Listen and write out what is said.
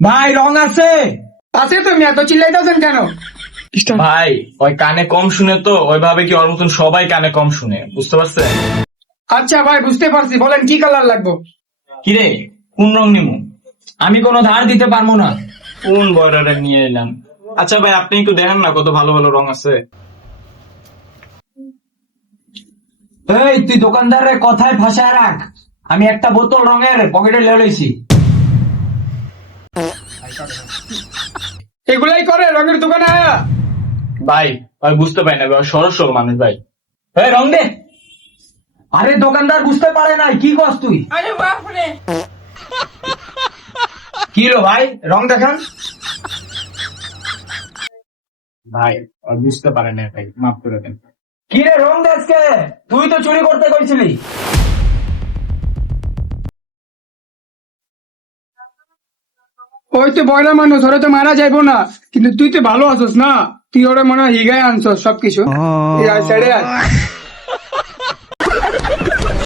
ভাই রং আছে? আছে, তুমি এত চিল্লাইতেছেন কেন? ভাই ওই কানে কম শুনে তো, ওইভাবে কি ওর মতন সবাই কানে কম শুনে, বুঝতে পারছেন? আচ্ছা ভাই, বুঝতে পারছি, বলেন কি কালার লাগবে? কিরে, কোন রং নিমু? আমি কোনো ধার দিতে পারবো না। কোন বয়রারে নিয়ে এলাম? আচ্ছা ভাই, আপনি একটু দেখেন না কত ভালো ভালো রং আছে। এই তুই দোকানদারের কথায় ফাঁসায় রাখ, আমি একটা বোতল রঙের পকেটে লেড়েছি। এগুলাই করে রঙের দোকানে আয়া? ভাই ভাই বুঝতে পারি না ভাই, সরল সরল মানুষ ভাই। এই রং দে। আরে দোকানদার বুঝতে পারে নাই, কি কস তুই? আরে বাপরে! কি লো ভাই, রং দেখান। ভাই আর বুঝতে পারে না ভাই, মাফ করে দেন। কি রে রং দেশকে? তুই তো চুরি করতে কইছিলি। ওই তো বয়রা মানুষ, ওরা তো মারা যাইবো না, কিন্তু তুই তো ভালো আছিস না, তুই ওরা মনে হয় হিগায় আনছস সবকিছু। এই আয়, ছেড়ে আয়।